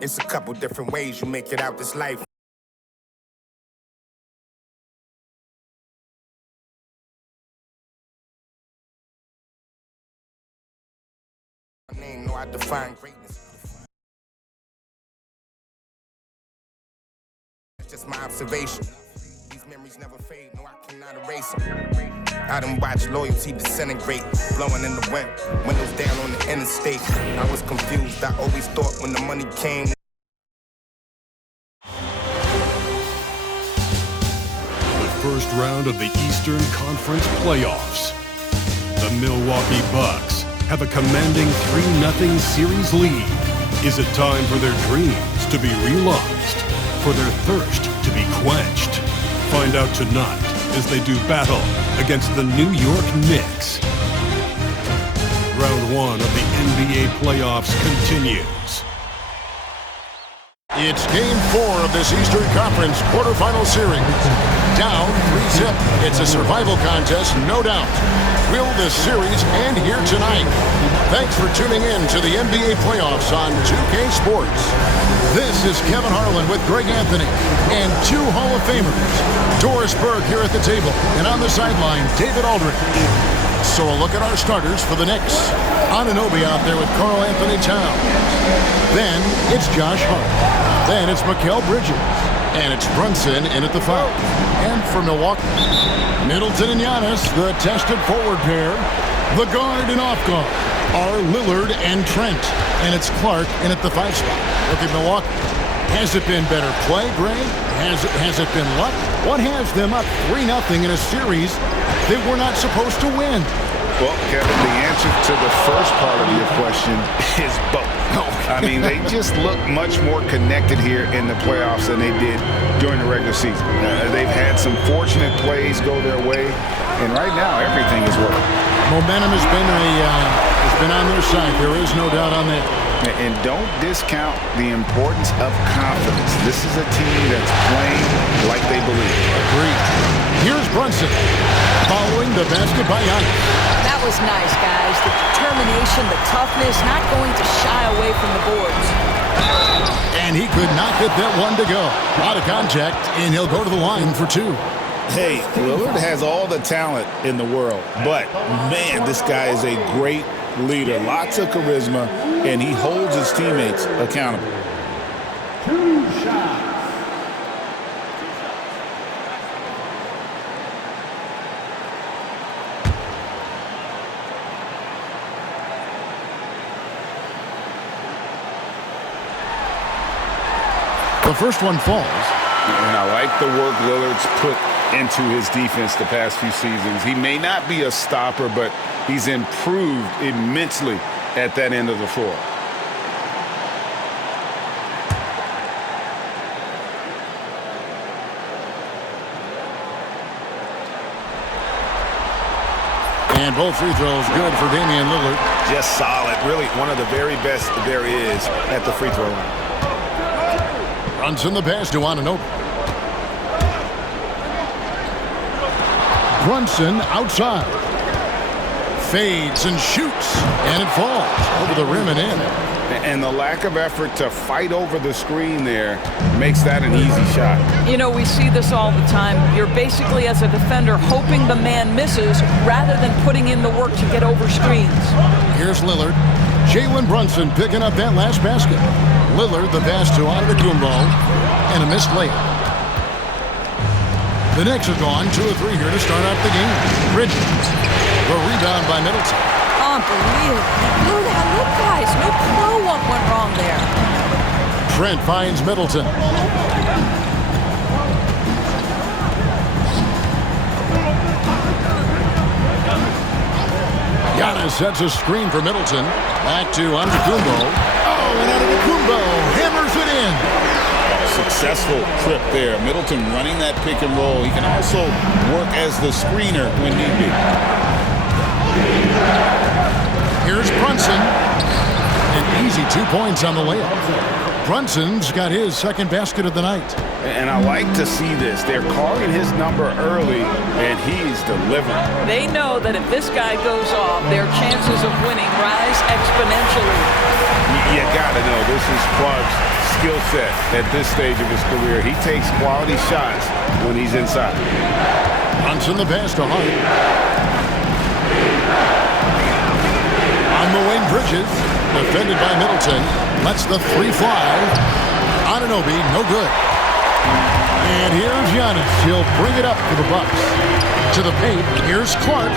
It's a couple different ways you make it out this life. My name, know I define greatness. That's just my observation. These memories never fade, no, I cannot erase them. I done watched loyalty disintegrate, blowing in the wind, windows down on the interstate. I was confused, I always thought when the money came. The first round of the Eastern Conference playoffs. The Milwaukee Bucks have a commanding 3-0 series lead. Is it time for their dreams to be realized? For their thirst to be quenched? Find out tonight as they do battle against the New York Knicks. Round 1 of the NBA playoffs continues. It's Game 4 of this Eastern Conference quarterfinal series. Down 3-zip. It's a survival contest, no doubt. Will the series end here tonight? Thanks for tuning in to the NBA playoffs on 2K Sports. This is Kevin Harlan with Greg Anthony and 2 Hall of Famers. Doris Burke here at the table, and on the sideline, David Aldridge. So a look at our starters for the Knicks. Anunoby out there with Karl Anthony Towns. Then it's Josh Hart. Then it's Mikal Bridges. And it's Brunson in at the 5. And for Milwaukee, Middleton and Giannis, the tested forward pair. The guard and off guard are Lillard and Trent. And it's Clark in at the 5 spot. Look at Milwaukee. Has it been better play, Greg? Has it been luck? What has them up 3-0 in a series they were not supposed to win? Well, Kevin, the answer to the first part of your question is both. I mean, they just look much more connected here in the playoffs than they did during the regular season. They've had some fortunate plays go their way, and right now everything is working. Momentum has been on their side. There is no doubt on that. And don't discount the importance of confidence. This is a team that's playing like they believe. Agreed. Here's Brunson following the basket by Giannis. That was nice, guys. The determination, the toughness, not going to shy away from the boards. And he could not get that one to go. Out of contact, and he'll go to the line for 2. Hey, Lillard has all the talent in the world, but, man, this guy is a great leader. Lots of charisma, and he holds his teammates accountable. 2 shots. The first one falls. And I like the work Lillard's put into his defense the past few seasons. He may not be a stopper, but he's improved immensely at that end of the floor. And both free throws good for Damian Lillard. Just solid. Really one of the very best there is at the free throw line. Brunson the pass to Anunoby. Brunson outside. Fades and shoots. And it falls over the rim and in. And the lack of effort to fight over the screen there makes that an easy shot. You know, we see this all the time. You're basically, as a defender, hoping the man misses rather than putting in the work to get over screens. Here's Lillard. Jalen Brunson picking up that last basket. Lillard the pass to Antetokounmpo and a missed layup. The Knicks have gone 2 of 3 here to start out the game. Bridges. The rebound by Middleton. Unbelievable. Look at that. Look, guys. No clue what went wrong there. Trent finds Middleton. Giannis sets a screen for Middleton. Back to Antetokounmpo. Oh, and Antetokounmpo hammers it in. Successful trip there. Middleton running that pick and roll. He can also work as the screener when need be. Here's Brunson. An easy 2 points on the layup. Brunson's got his second basket of the night. And I like to see this. They're calling his number early, and he's delivering. They know that if this guy goes off, their chances of winning rise exponentially. You got to know this is Clark's skill set at this stage of his career. He takes quality shots when he's inside. Brunson the pass to Hart. On the wing, Bridges. Defended by Middleton. Lets the three fly. Anunoby, no good. And here's Giannis. He'll bring it up for the Bucks. To the paint. Here's Clark.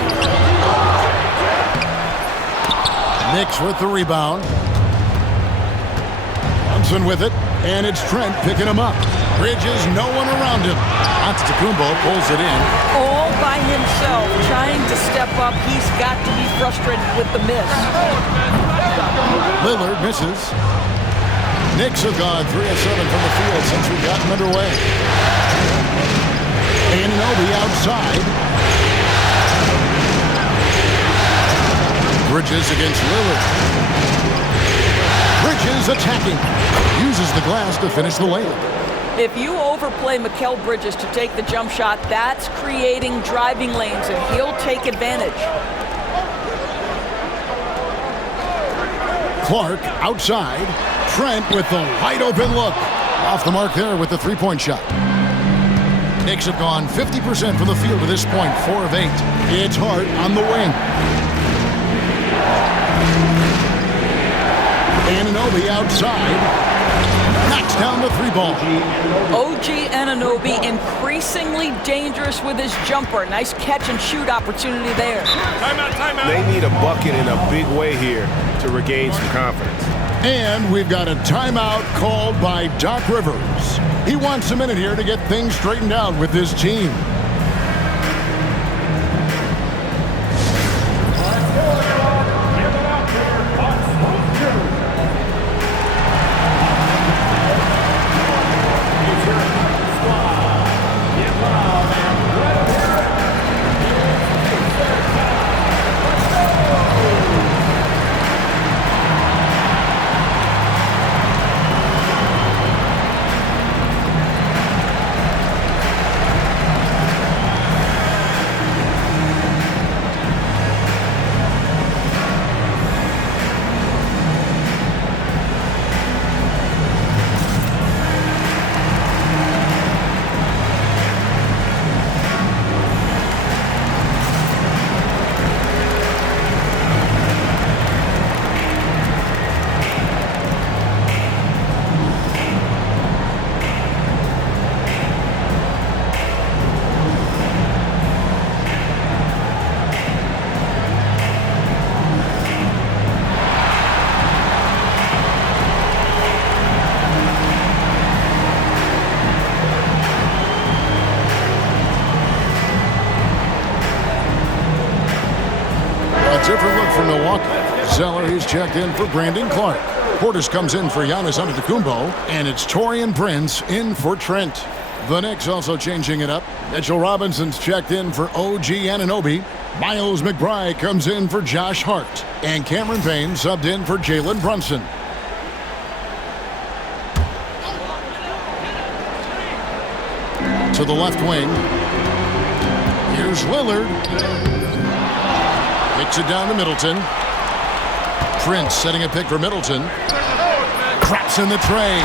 Knicks with the rebound. Brunson with it. And it's Trent picking him up. Bridges, no one around him. Antetokounmpo pulls it in. All by himself, trying to step up. He's got to be frustrated with the miss. Lillard misses. Knicks have gone 3 of 7 from the field since we've gotten underway. Anunoby outside. Bridges against Lillard. Bridges attacking. Uses the glass to finish the layup. If you overplay Mikal Bridges to take the jump shot, that's creating driving lanes, and he'll take advantage. Clark outside. Trent with the wide open look. Off the mark there with the three-point shot. Knicks have gone 50% from the field to this point, 4 of 8. It's Hart on the wing. Anunoby outside. Knocks down the three ball. OG Anunoby increasingly dangerous with his jumper. Nice catch and shoot opportunity there. Timeout. They need a bucket in a big way here to regain some confidence. And we've got a timeout called by Doc Rivers. He wants a minute here to get things straightened out with his team. Different look for Milwaukee. Zeller, he's checked in for Brandon Clark. Portis comes in for Giannis Antetokounmpo, and it's Taurean Prince in for Trent. The Knicks also changing it up. Mitchell Robinson's checked in for OG Anunoby. Miles McBride comes in for Josh Hart, and Cameron Payne subbed in for Jalen Brunson. To the left wing. Here's Lillard. Kicks it down to Middleton. Prince setting a pick for Middleton. Craps in the tray.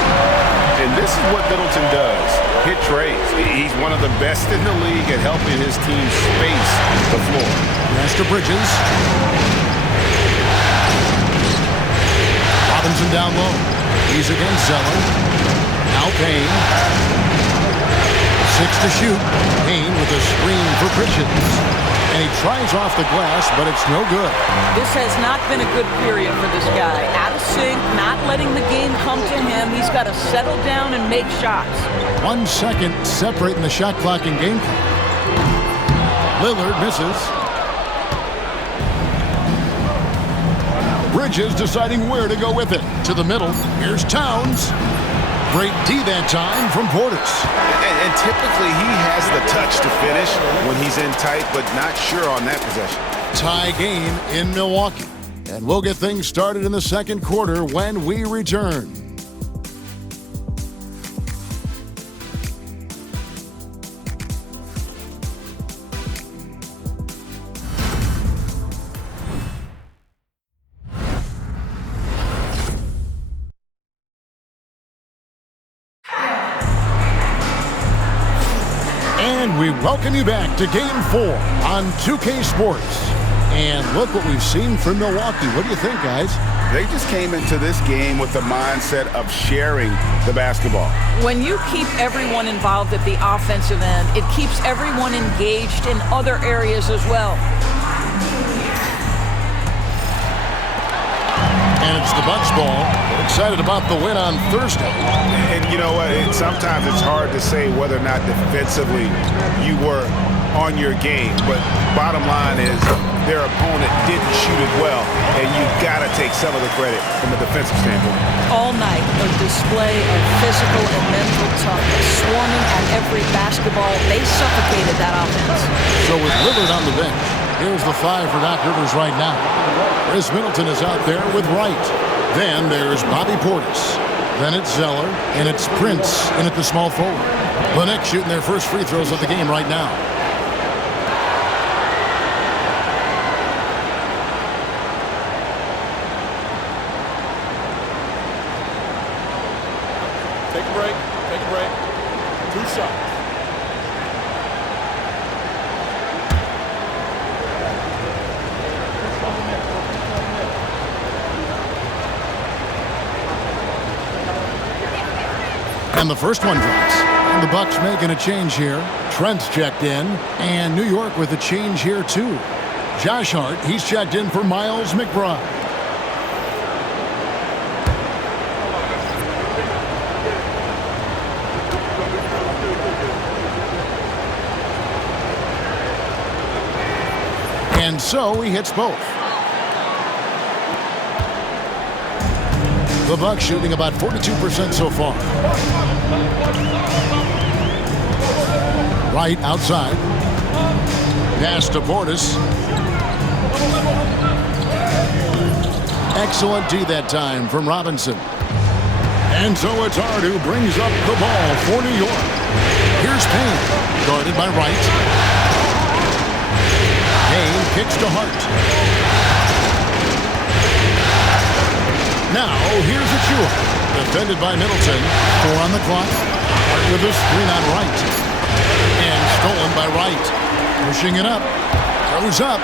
And this is what Middleton does. Hit trays. He's one of the best in the league at helping his team space the floor. Pass to Bridges. Robinson down low. He's against Zeller. Now Payne. 6 to shoot. Payne with a screen for Bridges. And he tries off the glass, but it's no good. This has not been a good period for this guy. Out of sync, not letting the game come to him. He's got to settle down and make shots. 1 second separating the shot clock and game clock. Lillard misses. Bridges deciding where to go with it. To the middle. Here's Towns. Great D that time from Portis. And typically he has the touch to finish when he's in tight, but not sure on that possession. Tie game in Milwaukee. And we'll get things started in the second quarter when we return. And we welcome you back to Game 4 on 2K Sports. And look what we've seen from Milwaukee. What do you think, guys? They just came into this game with the mindset of sharing the basketball. When you keep everyone involved at the offensive end, it keeps everyone engaged in other areas as well. And it's the Bucks ball. We're excited about the win on Thursday. And you know what? Sometimes it's hard to say whether or not defensively you were on your game. But bottom line is their opponent didn't shoot it well, and you've got to take some of the credit from a defensive standpoint. All night, a display of physical and mental toughness, swarming at every basketball. They suffocated that offense. So with Lillard on the bench, here's the 5 for Doc Rivers right now. Chris Middleton is out there with Wright. Then there's Bobby Portis. Then it's Zeller, and it's Prince in at the small forward. The Knicks shooting their first free throws of the game right now. Take a break. Take a break. 2 shots. And the first one drops. And the Bucks making a change here. Trent's checked in. And New York with a change here, too. Josh Hart, he's checked in for Miles McBride. And so he hits both. The Bucks shooting about 42% so far. Right outside. Pass to Portis. Excellent D that time from Robinson. And so it's Hart who brings up the ball for New York. Here's Payne, guarded by Wright. Payne kicks to Hart. Now, here's Achua. Defended by Middleton. 4 on the clock. Hart with a screen on Wright. And stolen by Wright. Pushing it up. Throws up.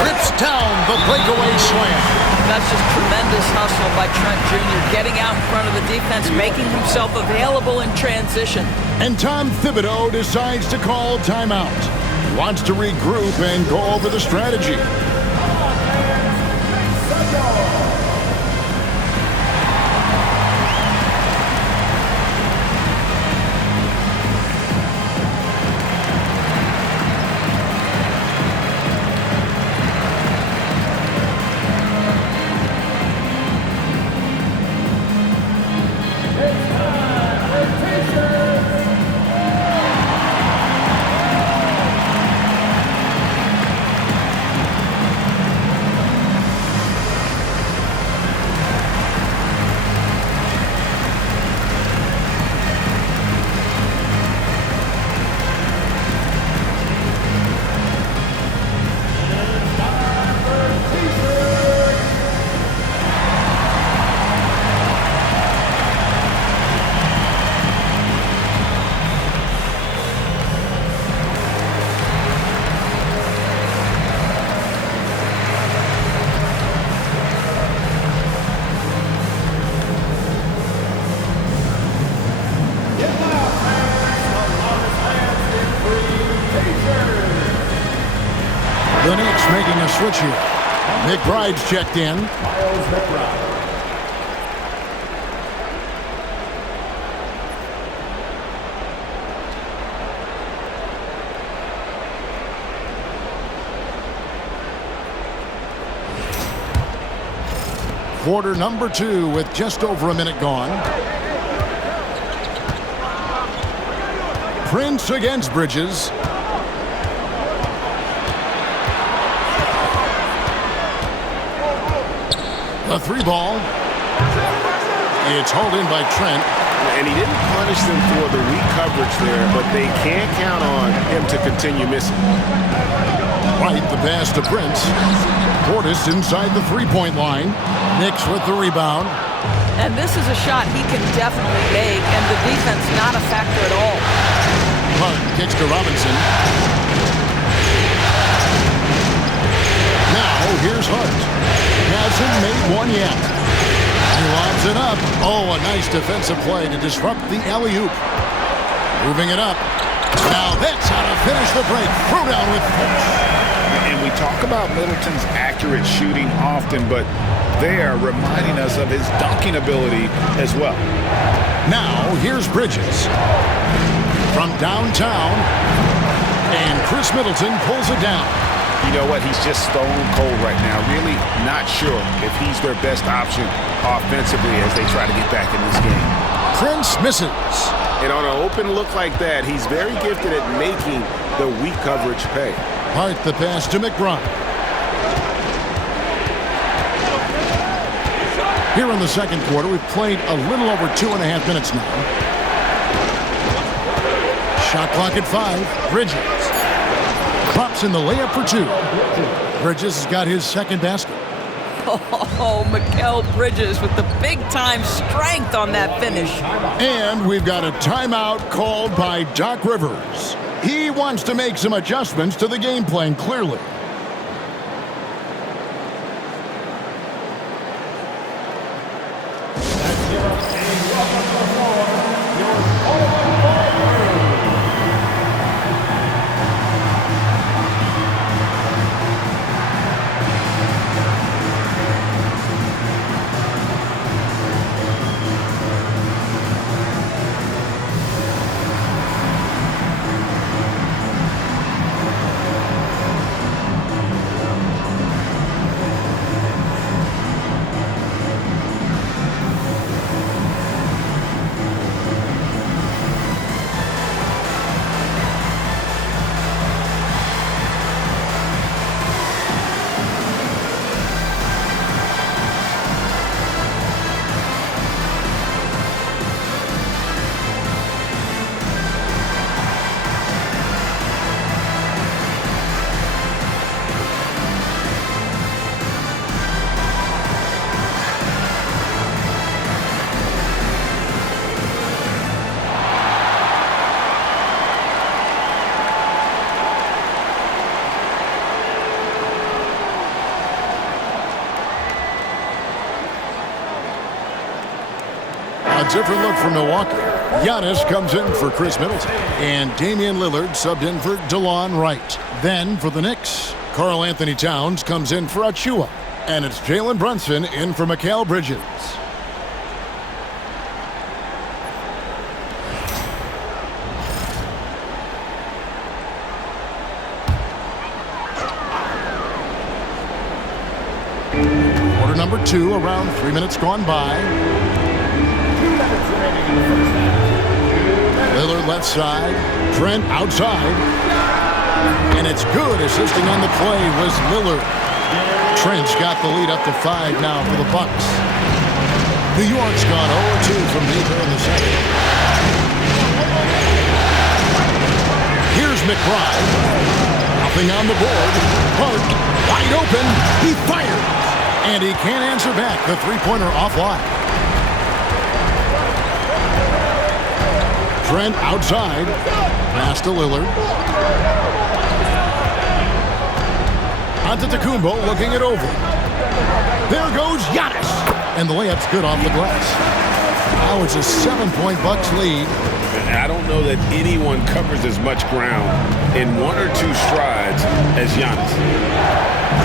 Rips down the breakaway slam. That's just tremendous hustle by Trent Jr. Getting out in front of the defense, making himself available in transition. And Tom Thibodeau decides to call timeout. He wants to regroup and go over the strategy. The Knicks making a switch here. McBride's checked in. Miles McBride. Quarter number 2 with just over a minute gone. Prince against Bridges. A 3 ball. It's hauled in by Trent. And he didn't punish them for the weak coverage there, but they can't count on him to continue missing. Right, the pass to Prince. Portis inside the 3-point line. Knicks with the rebound. And this is a shot he can definitely make, and the defense not a factor at all. Hart kicks to Robinson. Now, here's Hart. Hasn't made one yet. He lobs it up. Oh, a nice defensive play to disrupt the alley-oop. Moving it up. Now that's how to finish the break. Throw down with force. And we talk about Middleton's accurate shooting often, but they are reminding us of his dunking ability as well. Now, here's Bridges. From downtown, and Chris Middleton pulls it down. You know what? He's just stone cold right now. Really not sure if he's their best option offensively as they try to get back in this game. Prince misses. And on an open look like that, he's very gifted at making the weak coverage pay. Hart the pass to McBride. Here in the second quarter, we've played a little over 2.5 minutes now. Shot clock at 5. Bridges drops in the layup for 2. Bridges has got his second basket. Oh, Mikal Bridges with the big-time strength on that finish. And we've got a timeout called by Doc Rivers. He wants to make some adjustments to the game plan, clearly. A different look from Milwaukee. Giannis comes in for Chris Middleton. And Damian Lillard subbed in for DeLon Wright. Then for the Knicks, Karl Anthony Towns comes in for Achua. And it's Jalen Brunson in for Mikal Bridges. Quarter number 2, around 3 minutes gone by. Lillard left side, Trent outside, and it's good. Assisting on the play was Lillard. Trent's got the lead up to 5 now for the Bucks. New York's gone 0-2 from deep in the second. Here's McBride. Nothing on the board. Hart wide open. He fires, and he can't answer back. The three-pointer offline. Trent outside. Pass to Lillard. Antetokounmpo looking it over. There goes Giannis. And the layup's good off the glass. Now it's a 7-point Bucks lead. I don't know that anyone covers as much ground in 1 or 2 strides as Giannis.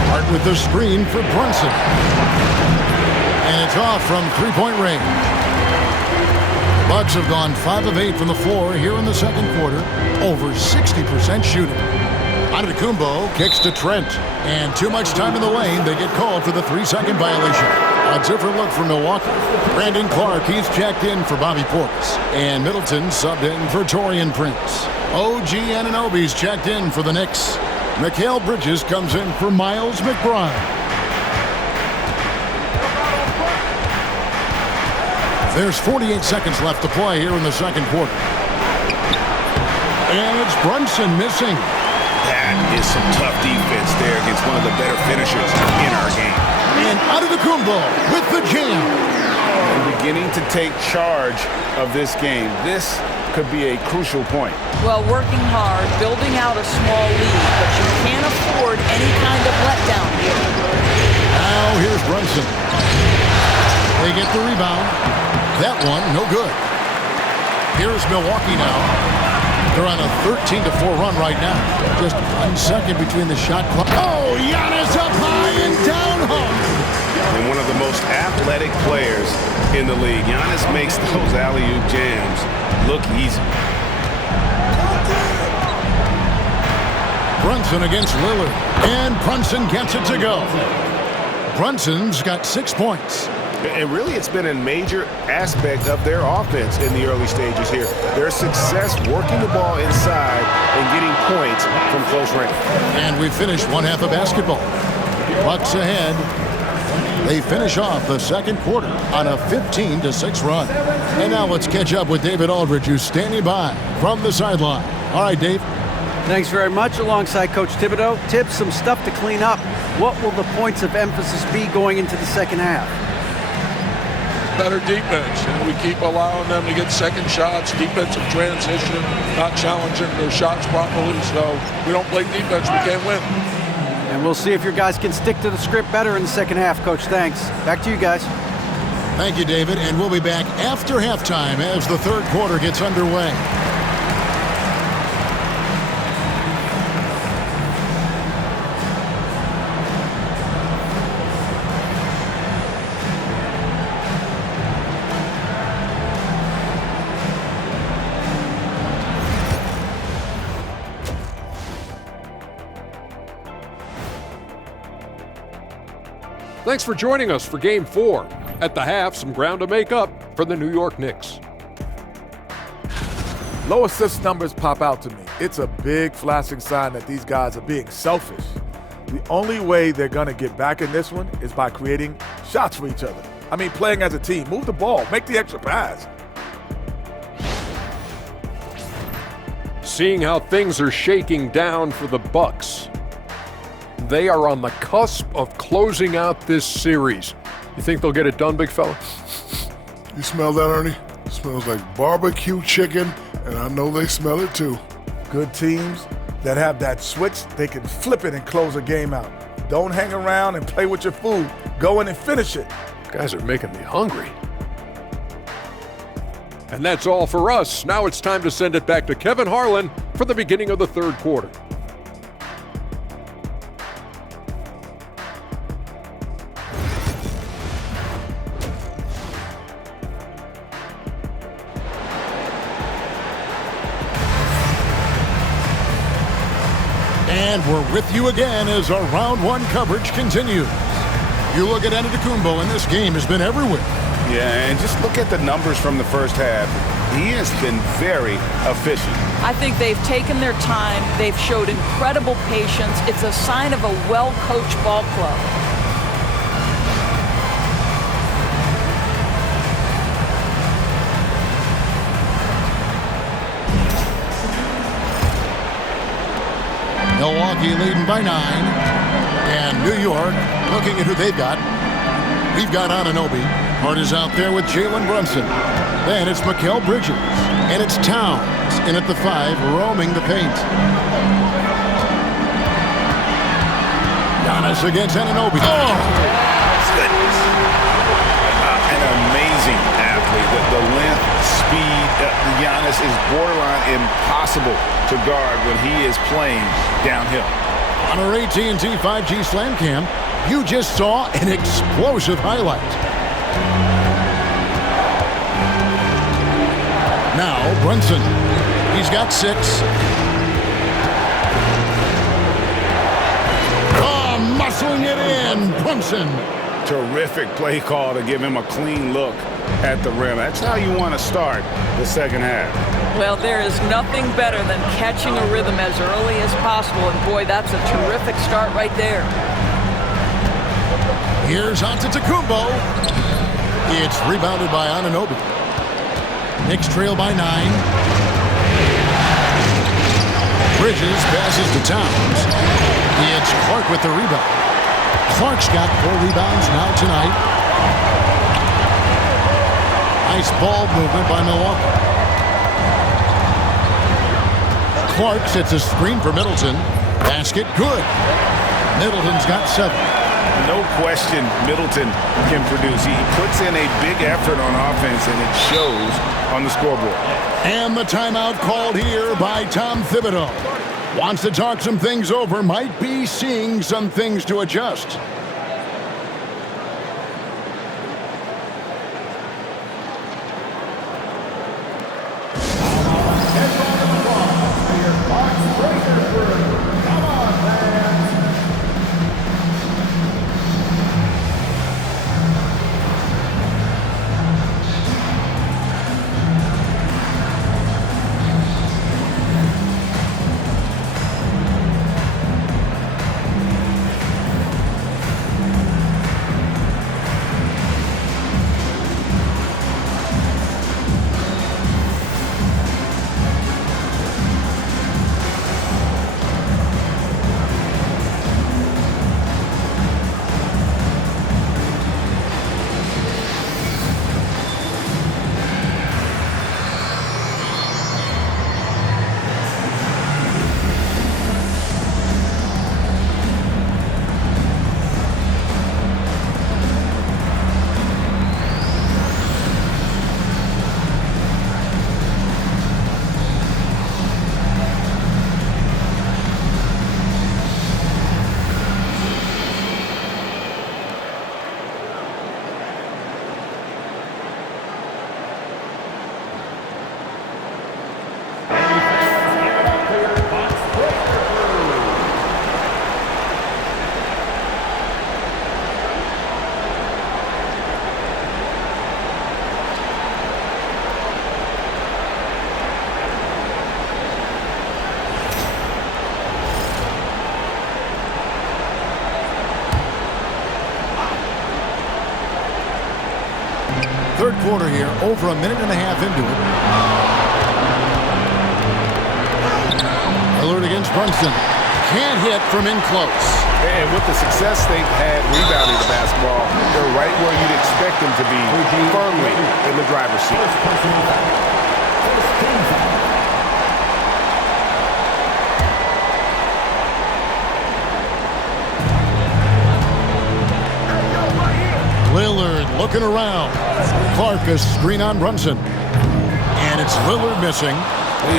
Hart with the screen for Brunson. And it's off from three-point range. Bucks have gone 5 of 8 from the floor here in the second quarter. Over 60% shooting. Antetokounmpo kicks to Trent. And too much time in the lane. They get called for the 3-second violation. A different look for Milwaukee. Brandon Clark, he's checked in for Bobby Portis. And Middleton subbed in for Taurean Prince. OG Anunoby's checked in for the Knicks. Mikal Bridges comes in for Miles McBride. There's 48 seconds left to play here in the second quarter. And it's Brunson missing. That is some tough defense there against one of the better finishers in our game. And Antetokounmpo with the jam. And beginning to take charge of this game. This could be a crucial point. Well, working hard, building out a small lead, but you can't afford any kind of letdown here. Now here's Brunson. They get the rebound. That one, no good. Here's Milwaukee now. They're on a 13-4 run right now. Just 1 second between the shot clock. Oh, Giannis up high and down home. And one of the most athletic players in the league. Giannis makes those alley-oop jams look easy. Brunson against Lillard. And Brunson gets it to go. Brunson's got 6 points. And really, it's been a major aspect of their offense in the early stages here. Their success working the ball inside and getting points from close range. And we finished one half of basketball. Bucks ahead. They finish off the second quarter on a 15-6 run. And now let's catch up with David Aldridge, who's standing by from the sideline. All right, Dave. Thanks very much. Alongside Coach Thibodeau. Tibbs, some stuff to clean up. What will the points of emphasis be going into the second half? Better defense, and we keep allowing them to get second shots, defensive transition, not challenging their shots properly. So we don't play defense, we can't win. And we'll see if your guys can stick to the script better in the second half, Coach. Thanks. Back to you guys. Thank you, David. And we'll be back after halftime as the third quarter gets underway. Thanks for joining us for Game 4. At the half, some ground to make up for the New York Knicks. Low assist numbers pop out to me. It's a big flashing sign that these guys are being selfish. The only way they're going to get back in this one is by creating shots for each other. I mean, playing as a team. Move the ball. Make the extra pass. Seeing how things are shaking down for the Bucks. They are on the cusp of closing out this series. You think they'll get it done, big fella? You smell that, Ernie? It smells like barbecue chicken, and I know they smell it too. Good teams that have that switch, they can flip it and close a game out. Don't hang around and play with your food. Go in and finish it. Guys are making me hungry. And that's all for us. Now it's time to send it back to Kevin Harlan for the beginning of the third quarter. And we're with you again as our round one coverage continues. You look at Antetokounmpo, and this game has been everywhere. Yeah, and just look at the numbers from the first half. He has been very efficient. I think they've taken their time. They've showed incredible patience. It's a sign of a well-coached ball club. Milwaukee leading by 9. And New York looking at who they've got. We've got Anunoby. Hart is out there with Jalen Brunson. Then it's Mikal Bridges. And it's Towns in at the 5, roaming the paint. Giannis against Anunoby. Oh! Goodness. An amazing athlete. The length, speed. Giannis is borderline impossible to guard when he is playing downhill. On our AT&T 5G Slam Cam, you just saw an explosive highlight. Now Brunson. He's got 6. Oh, muscling it in. Brunson. Terrific play call to give him a clean look at the rim. That's how you want to start the second half. Well, there is nothing better than catching a rhythm as early as possible, and boy, that's a terrific start right there. Here's Antetokounmpo. It's rebounded by Anunoby. Knicks trail by 9. Bridges passes to Towns. It's Clark with the rebound. Clark's got 4 rebounds now tonight. Nice ball movement by Milwaukee. Clark sets a screen for Middleton. Basket good. Middleton's got 7. No question Middleton can produce. He puts in a big effort on offense, and it shows on the scoreboard. And the timeout called here by Tom Thibodeau. Wants to talk some things over. Might be seeing some things to adjust. Third quarter here, over a minute and a half into it. Lillard against Brunson. Can't hit from in close. And with the success they've had rebounding the basketball, they're right where you'd expect them to be, firmly in the driver's seat. Lillard looking around. Clark a screen on Brunson. And it's Lillard missing.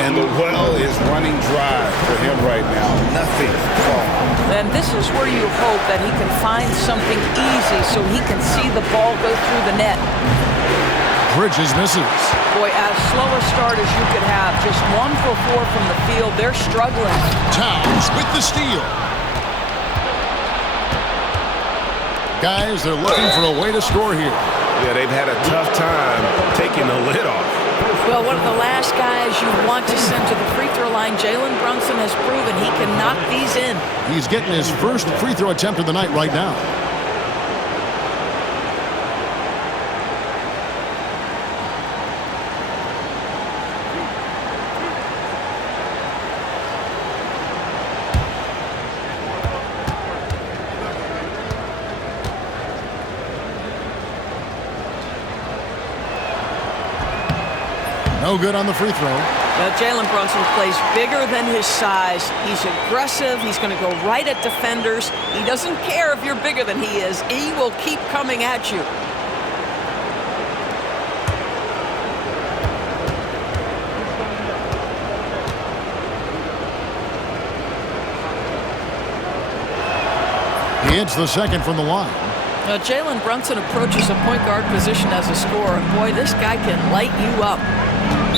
And the well is running dry for him right now. Nothing. And this is where you hope that he can find something easy so he can see the ball go through the net. Bridges misses. Boy, as slow a start as you could have. Just 1 for 4 from the field. They're struggling. Towns with the steal. Guys, they're looking for a way to score here. Yeah, they've had a tough time taking the lid off. Well, one of the last guys you want to send to the free throw line, Jalen Brunson has proven he can knock these in. He's getting his first free throw attempt of the night right now. No good on the free throw. Well, Jalen Brunson plays bigger than his size. He's aggressive. He's going to go right at defenders. He doesn't care if you're bigger than he is. He will keep coming at you. He hits the second from the line. Now, Jalen Brunson approaches a point guard position as a scorer. Boy, this guy can light you up.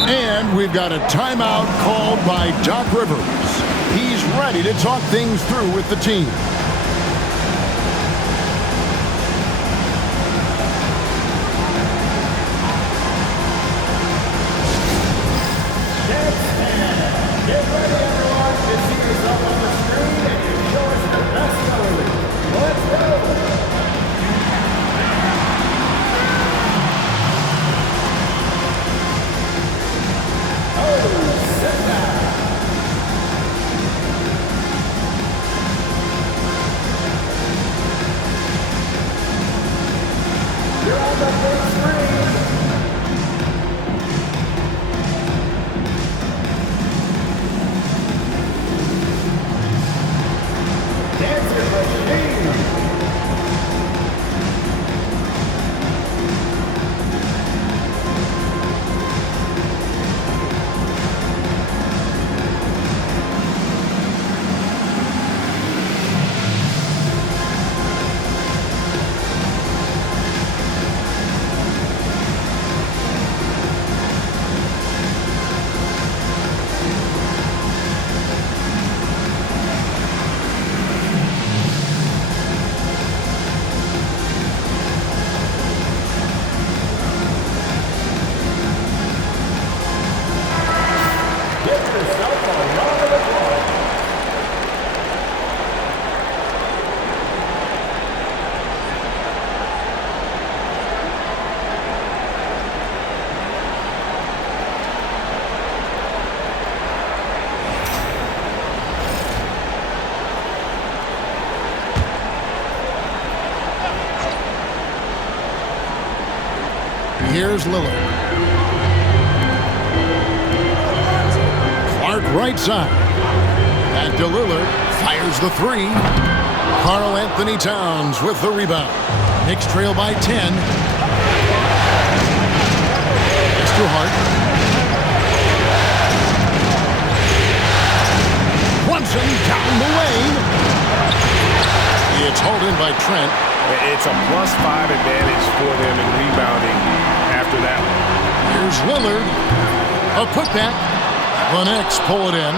And we've got a timeout called by Doc Rivers. He's ready to talk things through with the team. Get ready, everyone, to see yourself on the screen and you show us the best ability. Let's go! You're on the big screen. Here's Lillard. Clark right side. Back to Lillard. Fires the three. Karl Anthony Towns with the rebound. Knicks trail by 10. It's too hard. Brunson down the lane. It's hauled in by Trent. It's a +5 advantage for them in rebounding after that one. Here's Lillard. A putback. The Knicks pull it in.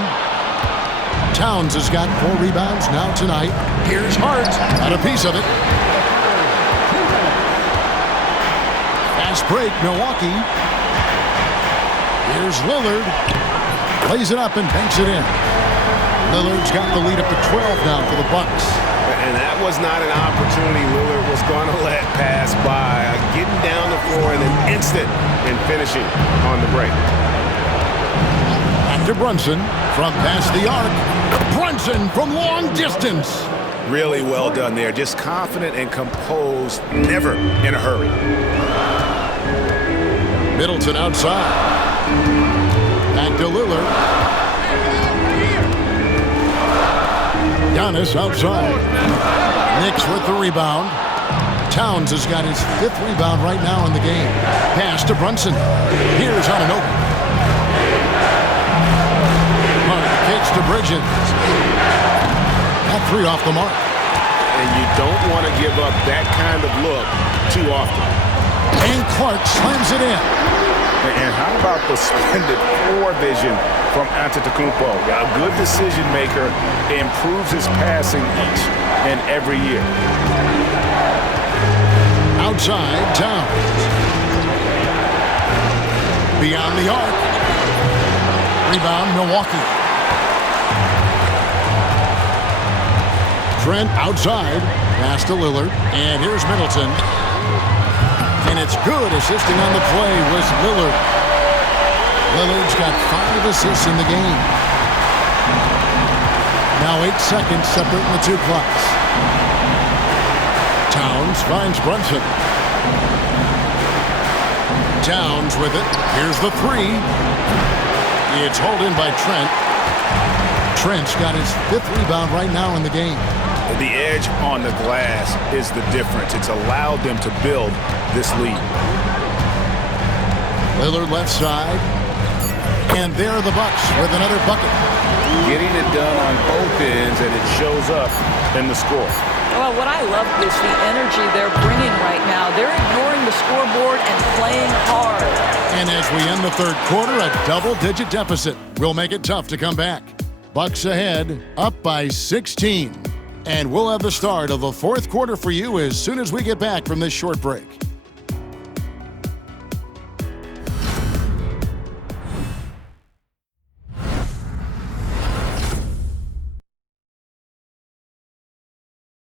Towns has got 4 rebounds now tonight. Here's Hart. Got a piece of it. Fast break, Milwaukee. Here's Lillard. Plays it up and banks it in. Lillard's got the lead up to 12 now for the Bucks. And that was not an opportunity Lillard was going to let pass by. Getting down the floor in an instant and finishing on the break. Back to Brunson from past the arc. Brunson from long distance. Really well done there. Just confident and composed, never in a hurry. Middleton outside. Back to Lillard. Giannis outside. Knicks with the rebound. Towns has got his 5th rebound right now in the game. Pass to Brunson. Here's Anunoby. Hart kicks to Bridges. That 3 off the mark. And you don't want to give up that kind of look too often. And Clark slams it in. And how about the splendid floor vision from Antetokounmpo? A good decision maker, improves his passing each and every year. Outside, Towns. Beyond the arc. Rebound, Milwaukee. Trent outside. Pass to Lillard. And here's Middleton. And it's good. Assisting on the play was Lillard. Lillard's got 5 assists in the game. Now 8 seconds separating the 2 clocks. Towns finds Brunson. Towns with it. Here's the 3. It's hauled in by Trent. Trent's got his 5th rebound right now in the game. The edge on the glass is the difference. It's allowed them to build this lead. Lillard left side. And there are the Bucks with another bucket. Getting it done on both ends, and it shows up in the score. Well, what I love is the energy they're bringing right now. They're ignoring the scoreboard and playing hard. And as we end the 3rd quarter, a double-digit deficit will make it tough to come back. Bucks ahead, up by 16. And we'll have the start of the 4th quarter for you as soon as we get back from this short break.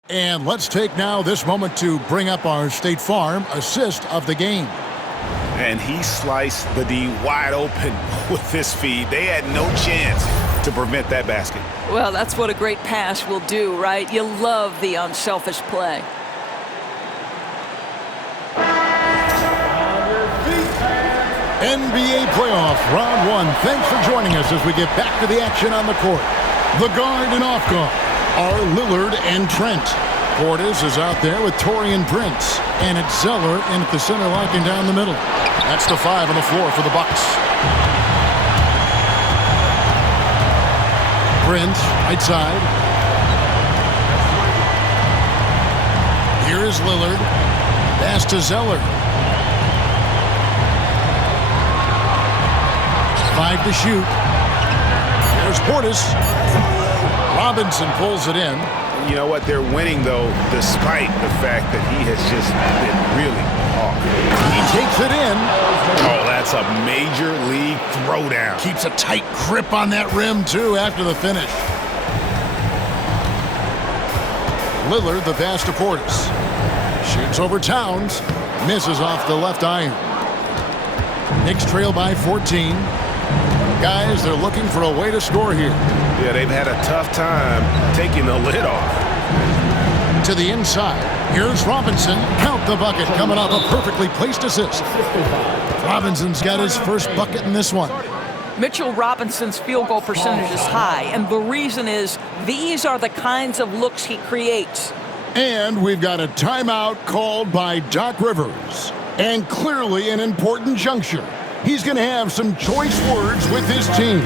And let's take now this moment to bring up our State Farm assist of the game. And he sliced the D wide open with this feed. They had no chance to prevent that basket. Well, that's what a great pass will do, right? You love the unselfish play. NBA playoff round 1. Thanks for joining us as we get back to the action on the court. The guard and off guard are Lillard and Trent. Portis is out there with Taurean Prince. And it's Zeller in at the center, locking down the middle. That's the 5 on the floor for the Bucks. Prince, right side. Here is Lillard. Pass to Zeller. 5 to shoot. There's Portis. Robinson pulls it in. You know what? They're winning, though, despite the fact that he has just been really off. He takes it in. Oh, that's a major league throwdown. Keeps a tight grip on that rim, too, after the finish. Lillard, the pass to Portis. Shoots over Towns. Misses off the left iron. Knicks trail by 14. Guys, they're looking for a way to score here. Yeah, they've had a tough time taking the lid off. To the inside. Here's Robinson. Count with the bucket, coming off a perfectly placed assist. Robinson's got his first bucket in this one. Mitchell Robinson's field goal percentage is high, and the reason is these are the kinds of looks he creates. And we've got a timeout called by Doc Rivers. And clearly an important juncture. He's going to have some choice words with his team.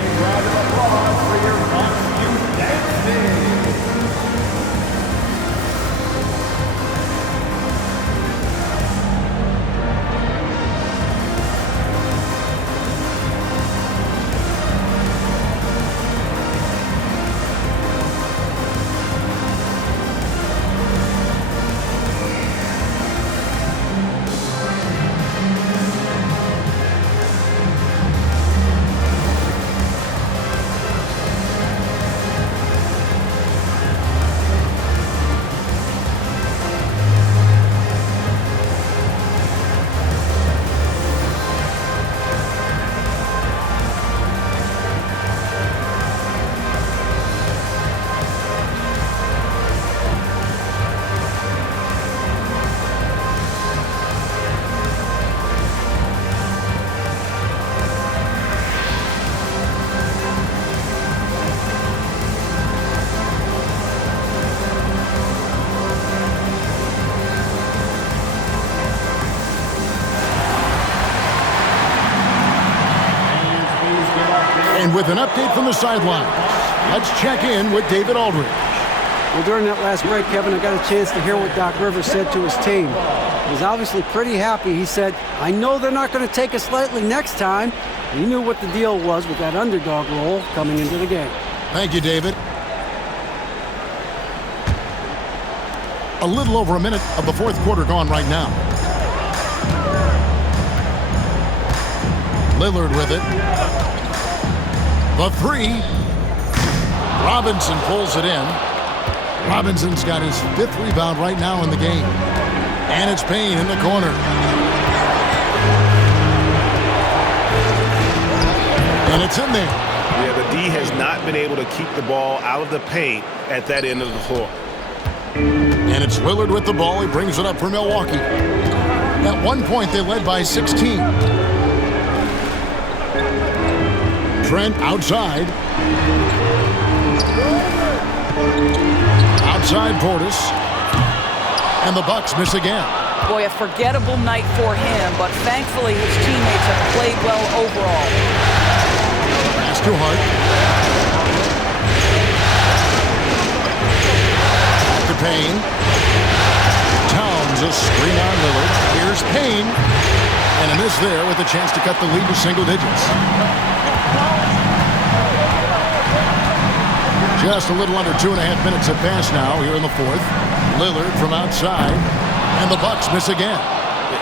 And with an update from the sideline, let's check in with David Aldridge. Well, during that last break, Kevin, I got a chance to hear what Doc Rivers said to his team. He was obviously pretty happy. He said, I know they're not going to take us lightly next time. He knew what the deal was with that underdog role coming into the game. Thank you, David. A little over a minute of the fourth quarter gone right now. Lillard with it. The three. Robinson pulls it in. Robinson's got his 5th rebound right now in the game. And it's Payne in the corner. And it's in there. Yeah, the D has not been able to keep the ball out of the paint at that end of the floor. And it's Lillard with the ball. He brings it up for Milwaukee. At one point, they led by 16. Trent outside. Outside Portis. And the Bucks miss again. Boy, a forgettable night for him, but thankfully his teammates have played well overall. Pass to Hart. Back to Payne. Towns a screen on Lillard. Here's Payne. And a miss there with a chance to cut the lead to single digits. Just a little under 2.5 minutes have passed now here in the fourth. Lillard from outside. And the Bucks miss again.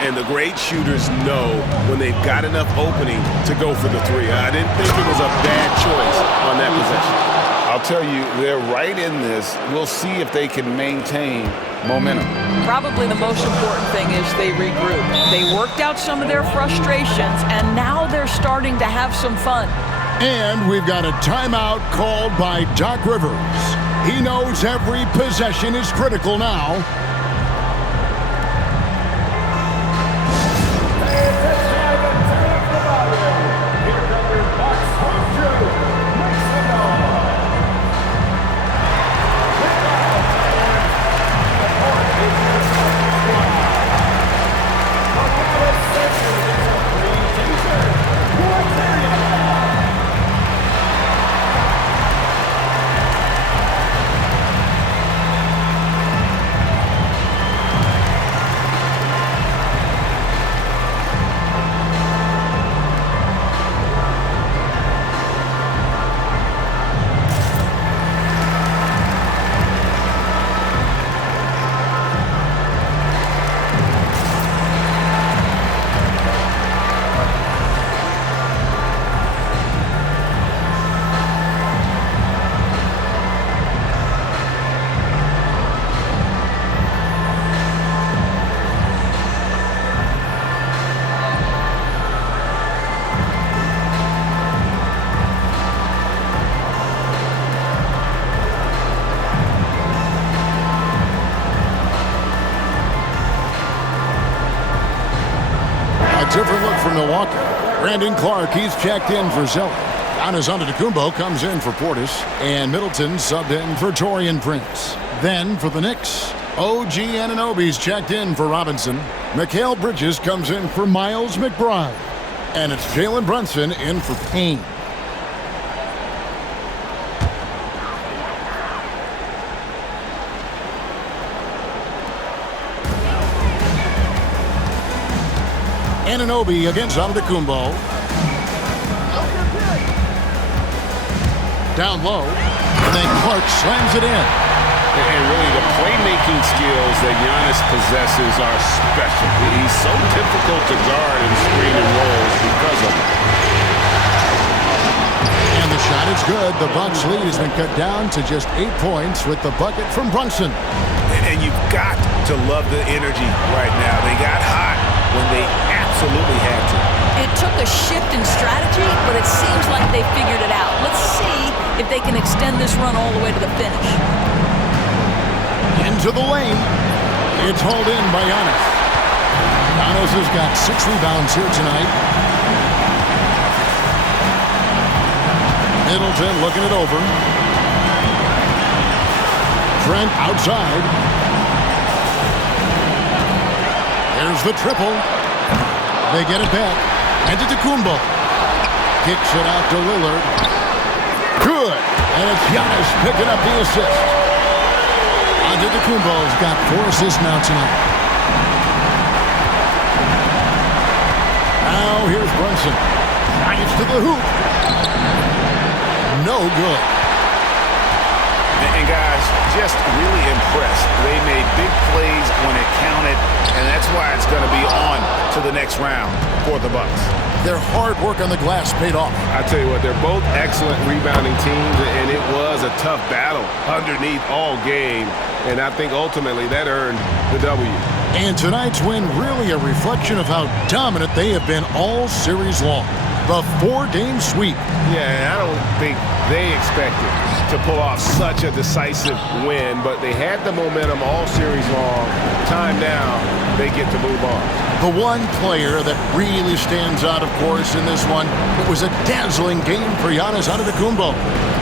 And the great shooters know when they've got enough opening to go for the three. I didn't think it was a bad choice on that possession. I'll tell you, they're right in this. We'll see if they can maintain momentum. Probably the most important thing is they regroup. They worked out some of their frustrations, and now they're starting to have some fun. And we've got a timeout called by Doc Rivers. He knows every possession is critical now. different look for Milwaukee. Brandon Clark, he's checked in for Zeller. Giannis Antetokounmpo comes in for Portis. And Middleton subbed in for Taurean Prince. Then for the Knicks, OG Anunoby's checked in for Robinson. Mikal Bridges comes in for Miles McBride. And it's Jalen Brunson in for Payne. Anunoby against Antetokounmpo. Down low, and then Clark slams it in. And really, the playmaking skills that Giannis possesses are special. He's so difficult to guard in screen and rolls because of it. And the shot is good. The Bucks lead has been cut down to just 8 points with the bucket from Brunson. And you've got to love the energy right now. They got hot when they absolutely had to. It took a shift in strategy, but it seems like they figured it out. Let's see if they can extend this run all the way to the finish. Into the lane. It's hauled in by Giannis. Giannis has got 6 rebounds here tonight. Middleton looking it over. Trent outside. Here's the triple. They get it back. Antetokounmpo kicks it out to Lillard. Good. And it's Giannis picking up the assist. Antetokounmpo's got 4 assists now tonight. Now here's Brunson. Drives to the hoop. No good. And guys, just really impressed. They made big plays when it counted, and that's why it's going to be on to the next round for the Bucks. Their hard work on the glass paid off. I tell you what, they're both excellent rebounding teams, and it was a tough battle underneath all game, and I think ultimately that earned the W. And tonight's win really a reflection of how dominant they have been all series long. The 4-game sweep. Yeah, I don't think they expected to pull off such a decisive win, but they had the momentum all series long. Time now, they get to move on. The one player that really stands out, of course, in this one, it was a dazzling game for Giannis Antetokounmpo.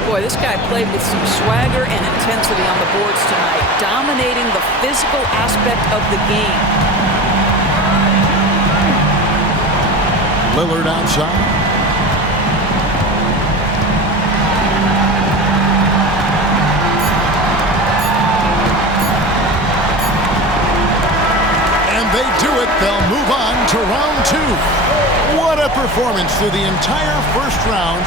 Boy, this guy played with some swagger and intensity on the boards tonight, dominating the physical aspect of the game. Lillard outside. And they do it. They'll move on to round 2. What a performance through the entire first round.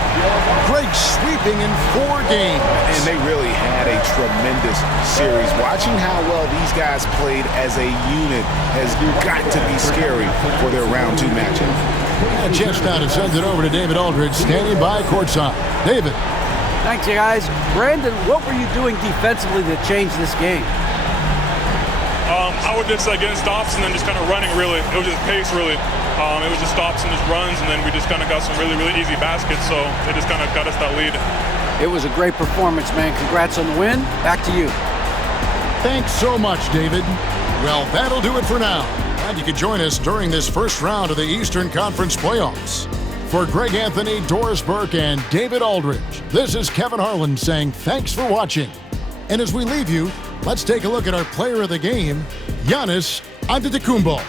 Great sweeping in 4 games. And they really had a tremendous series. Watching how well these guys played as a unit has got to be scary for their round 2 matchup. And just now to send it over to David Aldridge, standing by courtside. David. Thanks, you guys. Brandon, what were you doing defensively to change this game? I would just get stops and then just kind of running, really. It was just pace, really. It was just stops and just runs, and then we just kind of got some really, really easy baskets, so it just kind of got us that lead. It was a great performance, man. Congrats on the win. Back to you. Thanks so much, David. Well, that'll do it for now. Glad you could join us during this first round of the Eastern Conference playoffs. For Greg Anthony, Doris Burke, and David Aldridge, this is Kevin Harlan saying thanks for watching. And as we leave you, let's take a look at our player of the game, Giannis Antetokounmpo.